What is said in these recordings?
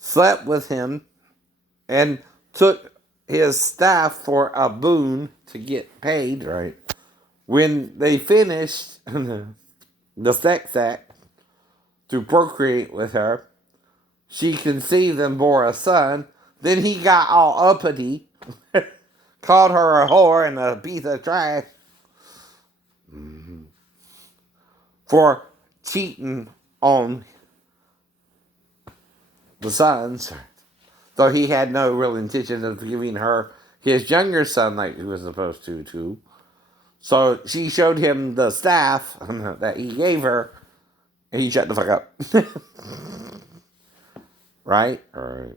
slept with him, and took his staff for a boon to get paid, right? When they finished the sex act to procreate with her, she conceived and bore a son. Then he got all uppity, called her a whore and a piece of trash for cheating on the sons. So he had no real intention of giving her his younger son like he was supposed to, too. So she showed him the staff that he gave her, and he shut the fuck up. Right? Alright.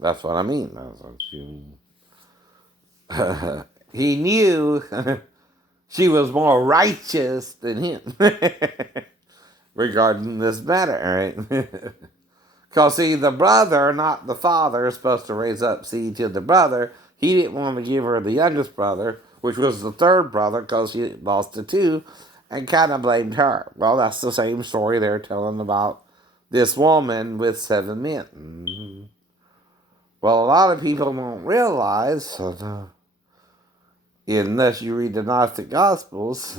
That's what I mean. That's what you mean. He knew she was more righteous than him regarding this matter, right? Because, see, the brother, not the father, is supposed to raise up seed to the brother. He didn't want to give her the youngest brother, which was the third brother, because she lost the two, and kind of blamed her. Well, that's the same story they're telling about this woman with 7 men. Mm-hmm. Well, a lot of people don't realize, unless you read the Gnostic Gospels,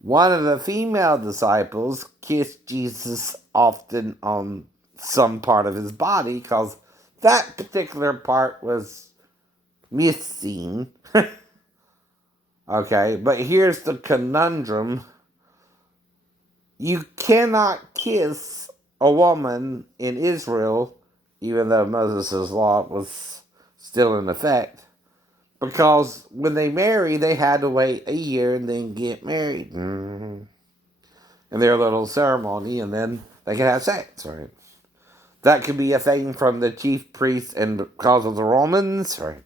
one of the female disciples kissed Jesus often on some part of his body because that particular part was missing. Okay, but here's the conundrum. You cannot kiss a woman in Israel, even though Moses' law was still in effect, because when they marry, they had to wait a year and then get married. Mm-hmm. And their little ceremony, and then they could have sex, right? That could be a thing from the chief priest and because of the Romans, right?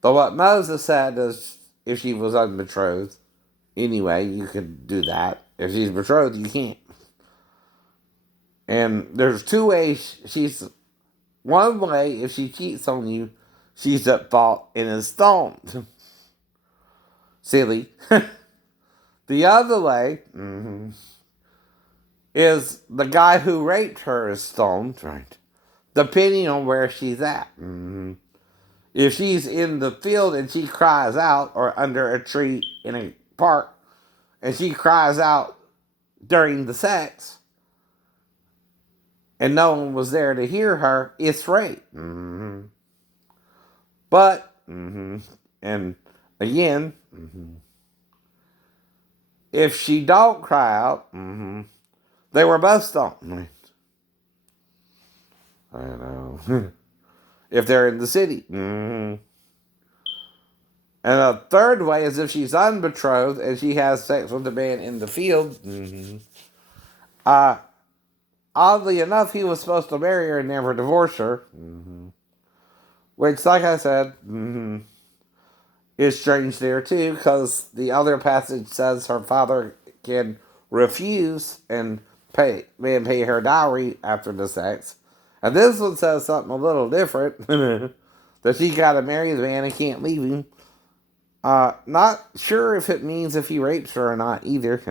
But what Moses said is if she was unbetrothed, anyway, you could do that. If she's betrothed, you can't. And there's two ways one way, if she cheats on you, she's at fault and is stoned. Silly. The other way, is the guy who raped her is stoned, right? Depending on where she's at. If she's in the field and she cries out, or under a tree in a park, and she cries out during the sex, and no one was there to hear her, it's rape. But, and again, if she don't cry out, they were both stoned. I know. If they're in the city. And a third way is if she's unbetrothed and she has sex with a man in the field. Oddly enough, he was supposed to marry her and never divorce her. Which, like I said, is strange there too, because the other passage says her father can refuse and pay her dowry after the sex. And this one says something a little different. That she got to marry the man and can't leave him. Not sure if it means if he rapes her or not either.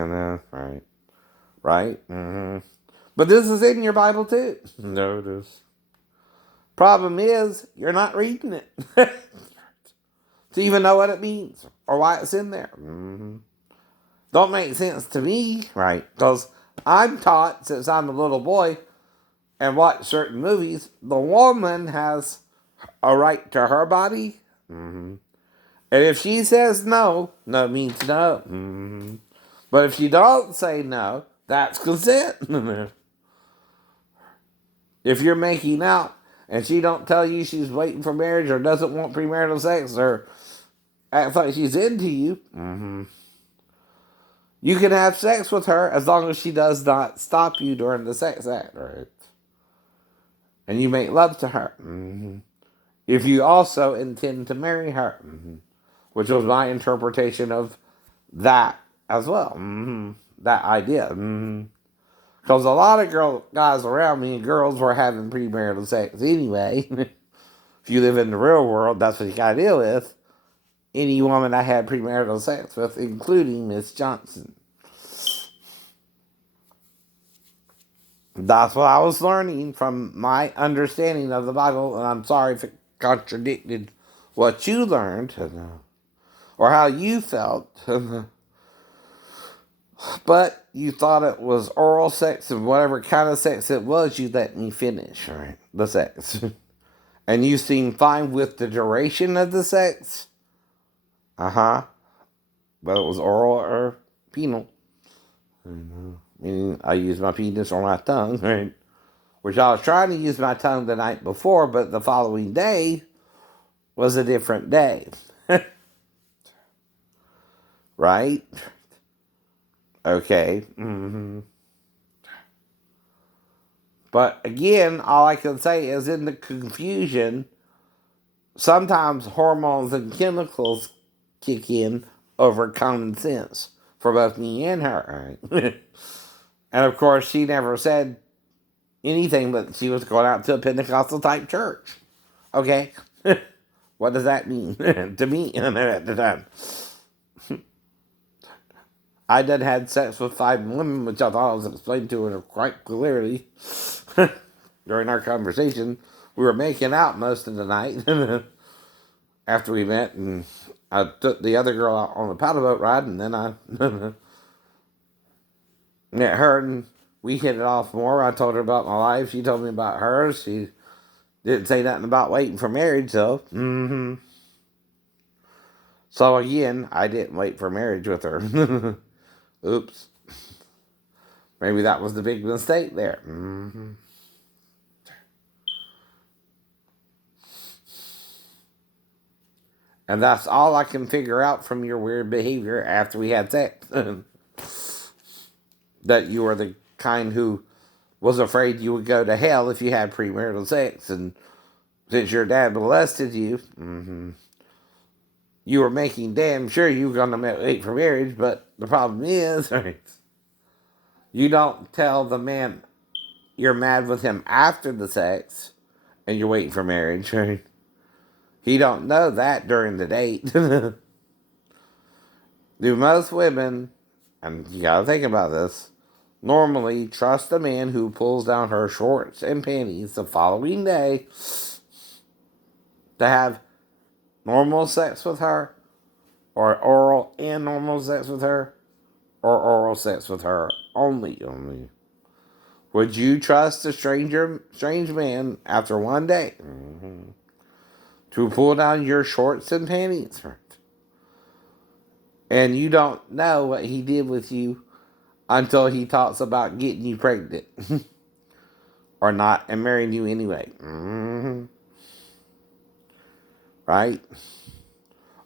Right. But this is in your Bible too. No, it is. Problem is, you're not reading it to even know what it means or why it's in there. Don't make sense to me, right? Because I'm taught since I'm a little boy and watch certain movies, the woman has a right to her body. And if she says no, no means no. But if she don't say no, that's consent. If you're making out and she don't tell you she's waiting for marriage or doesn't want premarital sex or acts like she's into you, you can have sex with her as long as she does not stop you during the sex act, right? And you make love to her. If you also intend to marry her, which was my interpretation of that as well. That idea. Because a lot of guys around me and girls were having premarital sex anyway. If you live in the real world, that's what you got to deal with. Any woman I had premarital sex with, including Miss Johnson. That's what I was learning from my understanding of the Bible, and I'm sorry if it contradicted what you learned or how you felt. But you thought it was oral sex, and whatever kind of sex it was, you let me finish, right? The sex. And you seemed fine with the duration of the sex. Uh huh. But it was oral or penal. Meaning I used my penis or my tongue, right? Which I was trying to use my tongue the night before, but the following day was a different day. Right? Okay. But again, all I can say is in the confusion, sometimes hormones and chemicals kick in over common sense for both me and her. Right? And of course, she never said anything but she was going out to a Pentecostal type church. Okay? What does that mean to me at the time? I done had sex with 5 women, which I thought I was explained to her quite clearly during our conversation. We were making out most of the night after we met, and I took the other girl out on the paddle boat ride, and then I met her, and we hit it off more. I told her about my life. She told me about hers. She didn't say nothing about waiting for marriage, though. So again, I didn't wait for marriage with her. Oops. Maybe that was the big mistake there. And that's all I can figure out from your weird behavior after we had sex. That you were the kind who was afraid you would go to hell if you had premarital sex. And since your dad molested you, you were making damn sure you were going to wait for marriage. But the problem is, right, you don't tell the man you're mad with him after the sex and you're waiting for marriage, right? He don't know that during the date. Do most women, and you gotta think about this, normally trust a man who pulls down her shorts and panties the following day to have normal sex with her, or oral and normal sex with her, or oral sex with her only? Would you trust a strange man after one day to pull down your shorts and panties? And you don't know what he did with you until he talks about getting you pregnant or not and marrying you anyway. Right?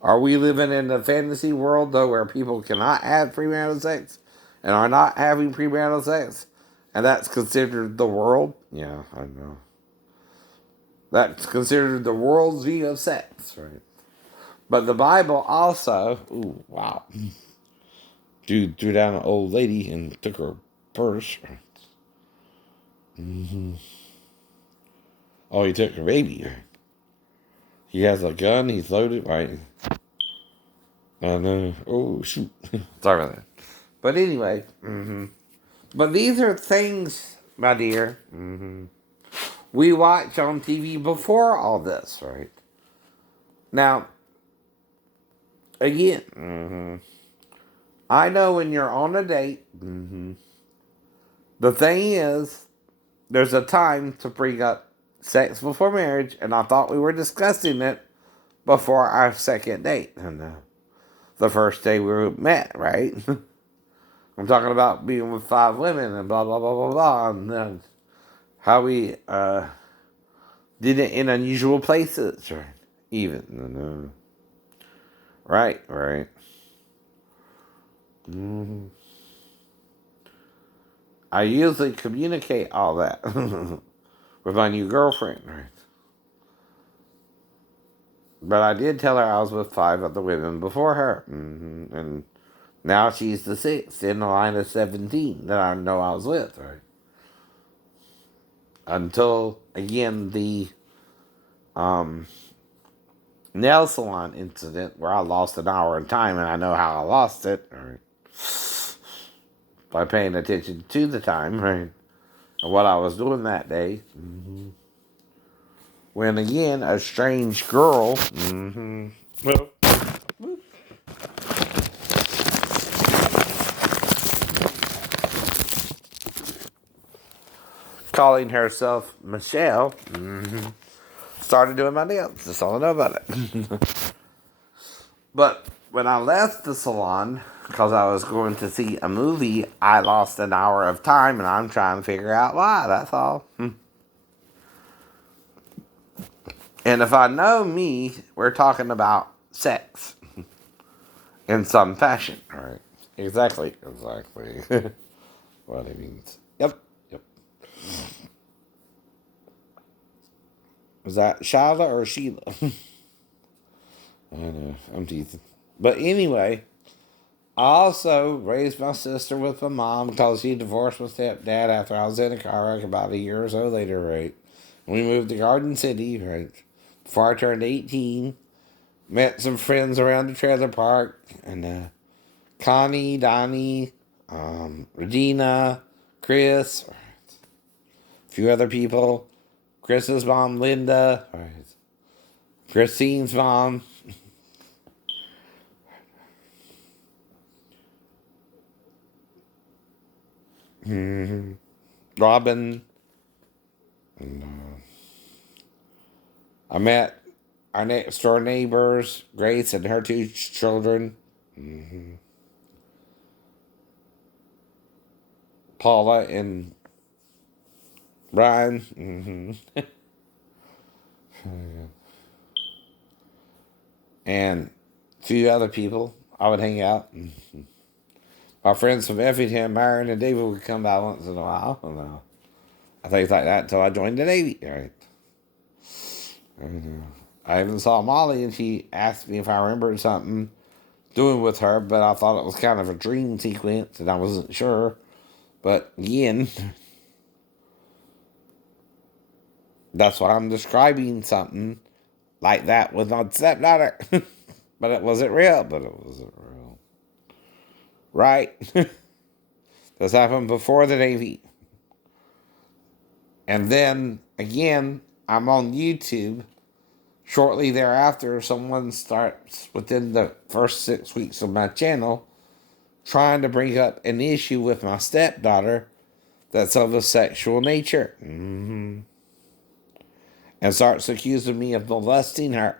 Are we living in a fantasy world, though, where people cannot have premarital sex and are not having premarital sex? And that's considered the world? Yeah, I know. That's considered the world's view of sex, right? But the Bible also, ooh, wow. Dude threw down an old lady and took her purse. Oh, he took her baby. He has a gun, he's loaded, right? And, oh, shoot. Sorry about that. But anyway, but these are things, my dear, we watch on TV before all this, right? Now, again, I know when you're on a date, the thing is, there's a time to bring up sex before marriage, and I thought we were discussing it before our second date. And the first day we met, right? I'm talking about being with 5 women and blah, blah, blah, blah, blah. And how we did it in unusual places, right? Even. Right. I usually communicate all that with my new girlfriend, right? But I did tell her I was with 5 other women before her. And now she's the 6th in the line of 17 that I know I was with, right? Until, again, the nail salon incident where I lost an hour in time, and I know how I lost it, right? By paying attention to the time, right? what I was doing that day. When again, a strange girl. Well, calling herself Michelle, started doing my nails. That's all I know about it. But when I left the salon, because I was going to see a movie, I lost an hour of time, and I'm trying to figure out why. That's all. And if I know me, we're talking about sex in some fashion. All right. Exactly. What it means. Yep. Was that Shala or Sheila? I know. I'm teasing. But anyway, I also raised my sister with my mom because she divorced my stepdad after I was in a car wreck about a year or so later, right? We moved to Garden City, right? Before I turned 18. Met some friends around the trailer park. And Connie, Donnie, Regina, Chris, a few other people. Chris's mom, Linda, right? Christine's mom. Robin. And, I met our next door neighbors, Grace and her two children, Paula and Brian, and a few other people. I would hang out. Our friends from Effingham, Myron and David would come by once in a while. And things like that until I joined the Navy. Right. I even saw Molly, and she asked me if I remembered something doing with her, but I thought it was kind of a dream sequence, and I wasn't sure. But again, that's why I'm describing something like that with my stepdaughter. But it wasn't real. Right? This happened before the Navy. And then, again, I'm on YouTube. Shortly thereafter, someone starts within the first 6 weeks of my channel trying to bring up an issue with my stepdaughter that's of a sexual nature. And starts accusing me of molesting her.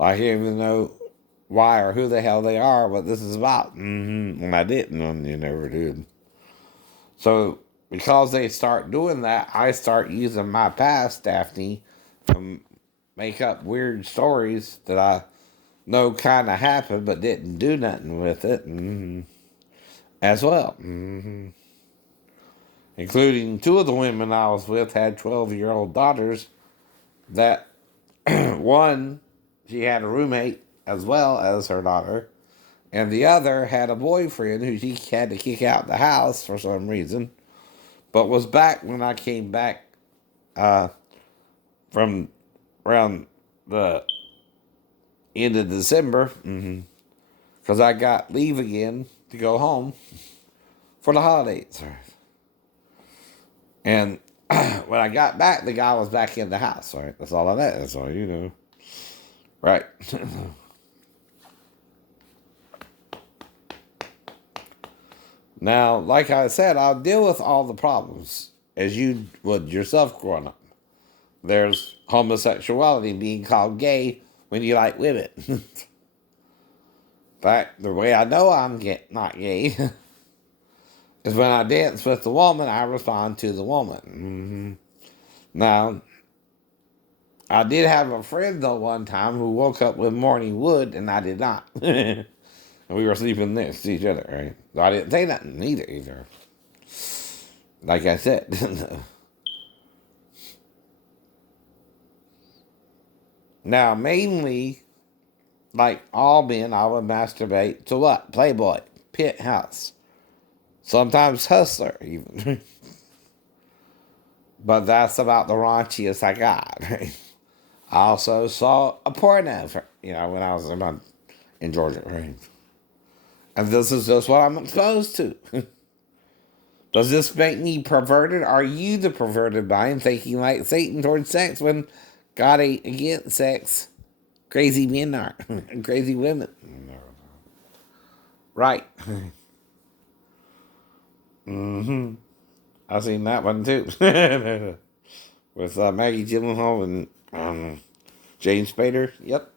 I can't even know why or who the hell they are, what this is about. And I didn't, and you never did. So, because they start doing that, I start using my past, Daphne, to make up weird stories that I know kind of happened but didn't do nothing with it as well. Including two of the women I was with had 12-year-old daughters that one, she had a roommate as well as her daughter, and the other had a boyfriend who she had to kick out the house for some reason, but was back when I came back from around the end of December, because I got leave again to go home for the holidays. And when I got back, the guy was back in the house. Right, that's all I know. That's all you know. Right. Now, like I said, I'll deal with all the problems as you would yourself growing up. There's homosexuality, being called gay when you like women. But the way I know I'm not gay is when I dance with the woman, I respond to the woman. Now, I did have a friend though one time who woke up with morning wood, and I did not. And we were sleeping next to each other, right? So I didn't say nothing either. Like I said. Now, mainly, like all men, I would masturbate to what? Playboy, penthouse, sometimes hustler, even. But that's about the raunchiest I got. Right? I also saw a porno, when I was in Georgia, right? And this is just what I'm exposed to. Does this make me perverted? Are you the perverted mind thinking like Satan towards sex when God ain't against sex? Crazy men are. Crazy women. Right. Mm-hmm. I've seen that one too. With Maggie Gyllenhaal and James Spader. Yep.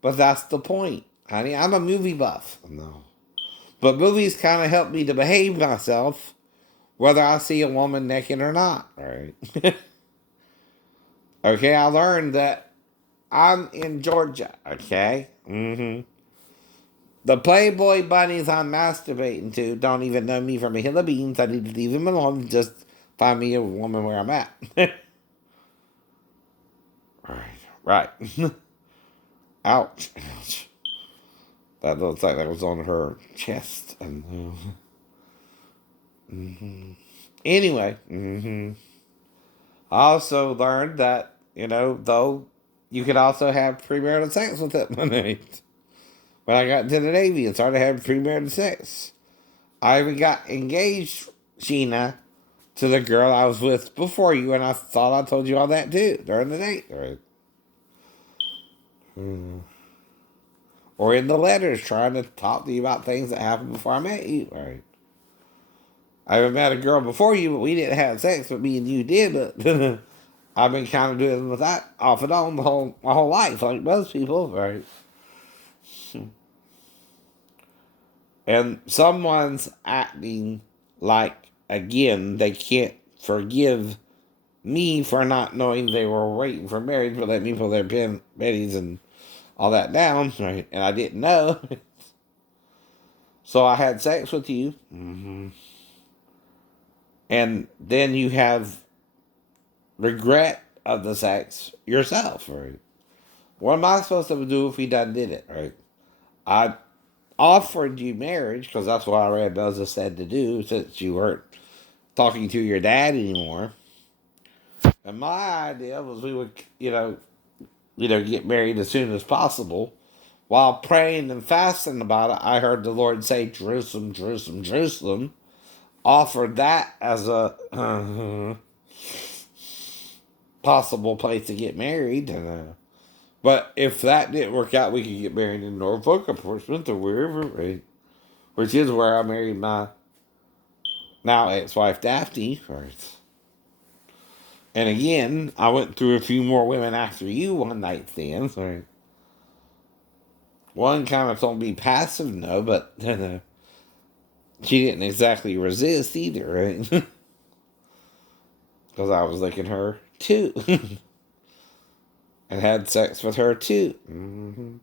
But that's the point, honey. I'm a movie buff. No. But movies kind of help me to behave myself, whether I see a woman naked or not. Right. Okay, I learned that I'm in Georgia. Okay. Mm-hmm. The Playboy bunnies I'm masturbating to don't even know me from a hill of beans. I need to leave them alone and just find me a woman where I'm at. Right. Right. Ouch. Ouch. That looks like that was on her chest. And anyway, I also learned that, though, you could also have premarital sex with it. When I got into the Navy and started having premarital sex. I even got engaged, Sheena, to the girl I was with before you, and I thought I told you all that too during the date. Right. Or in the letters trying to talk to you about things that happened before I met you. Right. I haven't met a girl before you, but we didn't have sex, but me and you did, but I've been kind of doing with that off and on my whole life, like most people, right? And someone's acting like, again, they can't forgive me for not knowing they were waiting for marriage, but let me put their pennies and all that down, right? And I didn't know. So I had sex with you. Mm-hmm. And then you have regret of the sex yourself, right? What am I supposed to do if he done did it, right? I offered you marriage because that's what I read Moses said to do since you weren't talking to your dad anymore. And my idea was we would, get married as soon as possible. While praying and fasting about it, I heard the Lord say, Jerusalem, Jerusalem, Jerusalem. Offered that as a possible place to get married. But if that didn't work out, we could get married in Norfolk or Portsmouth or wherever, right? Which is where I married my now ex-wife Daphne. Right. And again, I went through a few more women after you one night stands. Right. One kind of told me passive no, but she didn't exactly resist either, right? Because I was licking her too. And had sex with her too. Mm-hmm.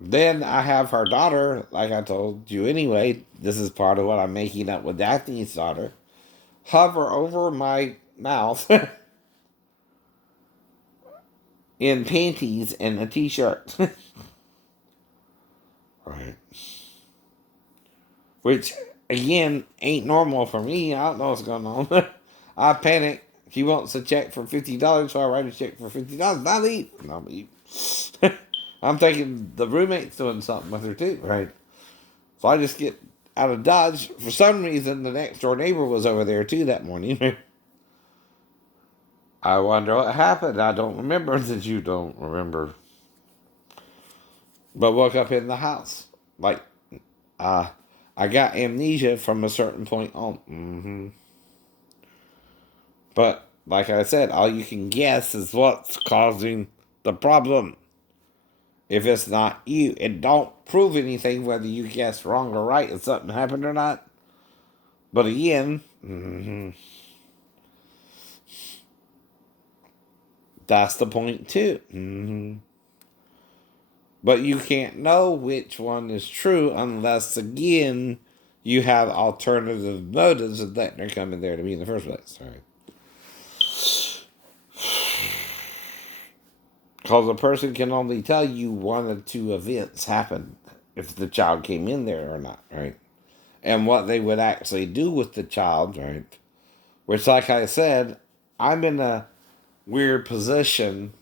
Then I have her daughter, like I told you anyway. This is part of what I'm making up with Daphne's daughter. Hover over my mouth in panties and a t-shirt. Right. Which, again, ain't normal for me. I don't know what's going on. I panic. She wants a check for $50, so I write a check for $50. I leave. No, leave. I'm thinking the roommate's doing something with her too, right? So I just get out of Dodge. For some reason, the next door neighbor was over there too that morning. I wonder what happened. I don't remember that you don't remember. But woke up in the house. Like, I got amnesia from a certain point on. Mm-hmm. But, like I said, all you can guess is what's causing the problem. If it's not you, it don't prove anything whether you guess wrong or right if something happened or not. But again, that's the point too. But you can't know which one is true unless, again, you have alternative motives of letting her come in there to be in the first place. Right? Because a person can only tell you one of two events happened if the child came in there or not, right? And what they would actually do with the child, right? Which, like I said, I'm in a weird position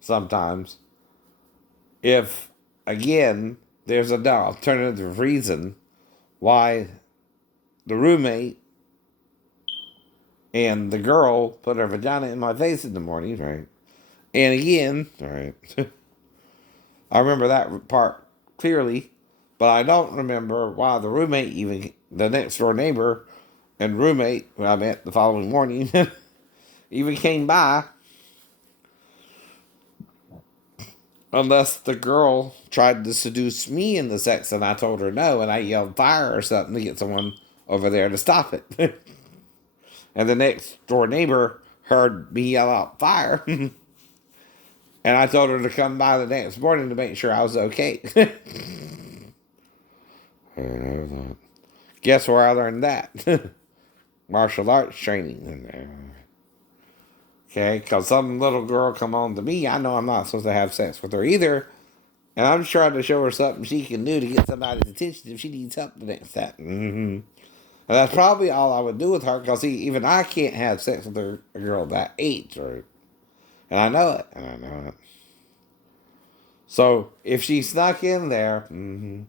sometimes. If again, there's an alternative reason why the roommate and the girl put her vagina in my face in the morning, right? And again, right, I remember that part clearly, but I don't remember why the roommate, even the next door neighbor and roommate, who I met the following morning, even came by, unless the girl tried to seduce me into sex and I told her no, and I yelled fire or something to get someone over there to stop it. And the next door neighbor heard me yell out fire. And I told her to come by the next morning to make sure I was okay. Guess where I learned that? Martial arts training. Okay, because some little girl come on to me, I know I'm not supposed to have sex with her either. And I'm just trying to show her something she can do to get somebody's attention if she needs help the next time. And that's probably all I would do with her, because even I can't have sex with a girl that age. Right? And I know it. And I know it. So if she snuck in there, and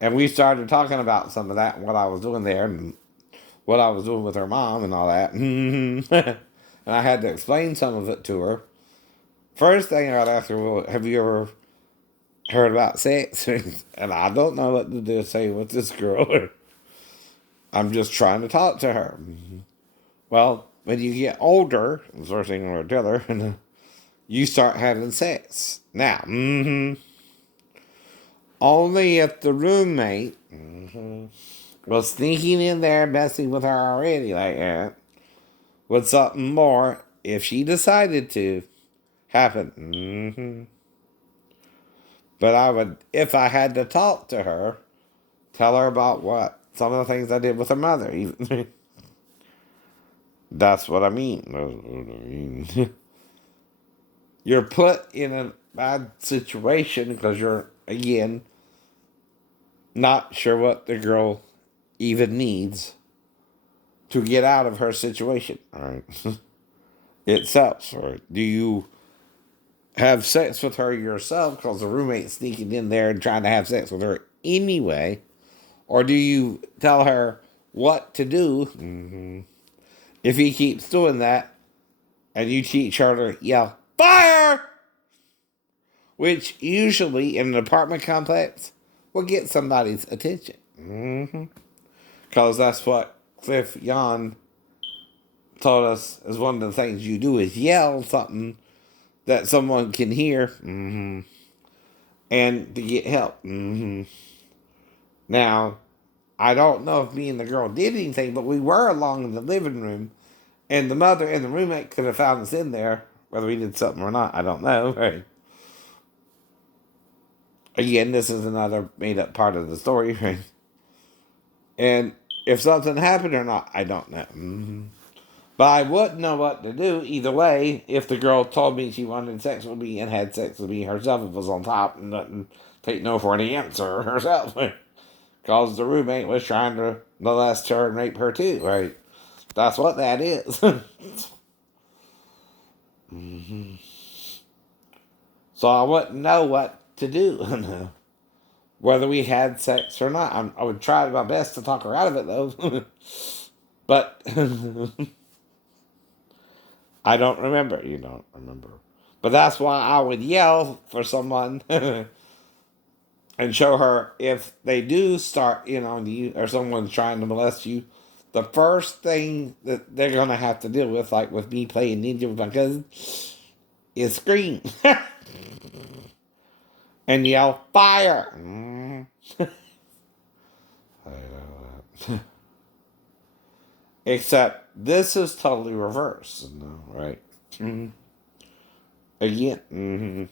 we started talking about some of that and what I was doing there and what I was doing with her mom and all that, and I had to explain some of it to her. First thing I'd ask her, well, have you ever heard about sex? And I don't know what to say with this girl. I'm just trying to talk to her. Well, when you get older, the first thing I'm going to tell her, and you start having sex. Now, only if the roommate was sneaking in there messing with her already like that, with something more, if she decided to happen. But I would, if I had to talk to her, tell her about what some of the things I did with her mother. That's what I mean. You're put in a bad situation because you're, again, not sure what the girl even needs to get out of her situation. All right. Itself. Or do you have sex with her yourself because the roommate's sneaking in there and trying to have sex with her anyway? Or do you tell her what to do if he keeps doing that and you teach her to yell, fire! Which usually in an apartment complex will get somebody's attention. Because that's what Cliff Yon told us is one of the things you do is yell something that someone can hear and to get help. Now, I don't know if me and the girl did anything, but we were along in the living room, and the mother and the roommate could have found us in there, whether we did something or not. I don't know. Right? Again, this is another made up part of the story. Right? And if something happened or not, I don't know. But I wouldn't know what to do either way if the girl told me she wanted sex with me and had sex with me herself, if it was on top and didn't take no for any answer herself. Because the roommate was trying to molest her and rape her too, right? That's what that is. So I wouldn't know what to do. Whether we had sex or not. I would try my best to talk her out of it, though. But I don't remember. You don't remember. But that's why I would yell for someone and show her if they do start in on you or someone's trying to molest you, the first thing that they're going to have to deal with, like with me playing ninja with my cousin, is scream and yell, fire! Except this is totally reverse, right? Again.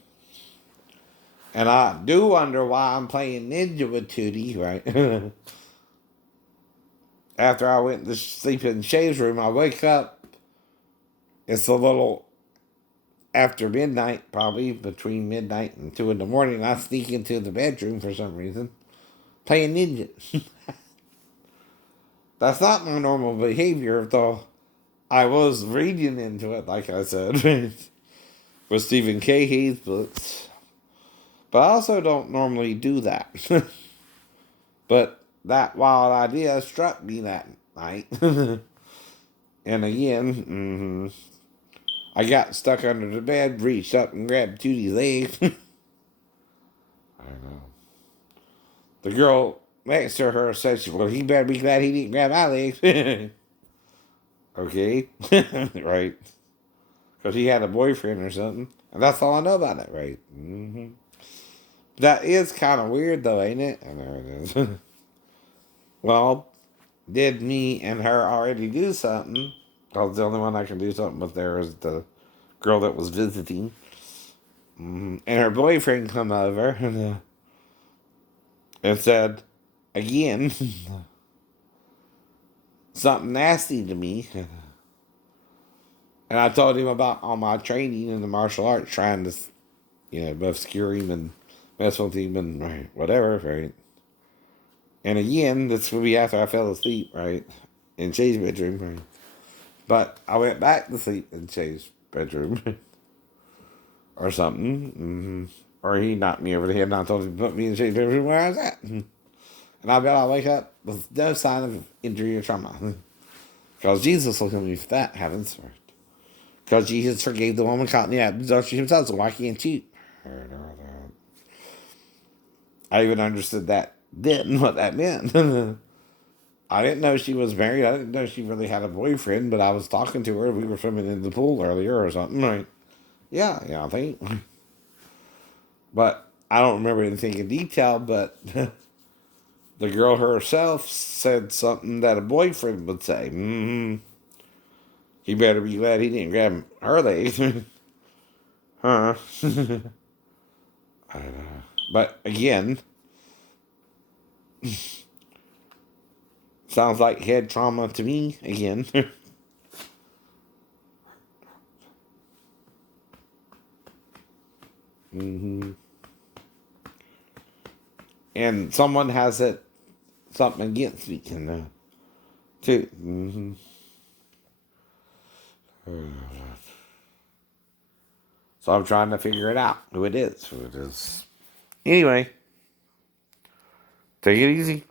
And I do wonder why I'm playing ninja with Tootie, right? After I went to sleep in Shay's room, I wake up. It's a little after midnight, probably between midnight and 2 in the morning. I sneak into the bedroom for some reason, playing ninja. That's not my normal behavior, though. I was reading into it, like I said, with Stephen K. Hayes books. But I also don't normally do that. But that wild idea struck me that night. And again, I got stuck under the bed, reached up and grabbed Tootie's leg. I know. The girl next to her said, well, he better be glad he didn't grab my leg. Okay. Right. Because he had a boyfriend or something. And that's all I know about it, right? That is kind of weird, though, ain't it? I know it is. Well, did me and her already do something? Because the only one I can do something with there is the girl that was visiting. And her boyfriend come over and said, again, something nasty to me. And I told him about all my training in the martial arts, trying to, both scare him and mess with him and right, whatever, right? And again, this would be after I fell asleep, right? In Shay's bedroom, right? But I went back to sleep in Shay's bedroom or something. Or he knocked me over the head and I told him to put me in Shay's bedroom where I was at. And I bet I'll wake up with no sign of injury or trauma. Because Jesus will kill me if that happens. Right? Because Jesus forgave the woman caught in the act of adultery himself, so why can't you? I even understood that then, what that meant. I didn't know she was married. I didn't know she really had a boyfriend, but I was talking to her. We were swimming in the pool earlier or something, right? Yeah, I think. But I don't remember anything in detail, but the girl herself said something that a boyfriend would say. He better be glad he didn't grab her leg. Huh? But again, sounds like head trauma to me again. And someone has it something against me, too. So I'm trying to figure it out. Who it is. Anyway, take it easy.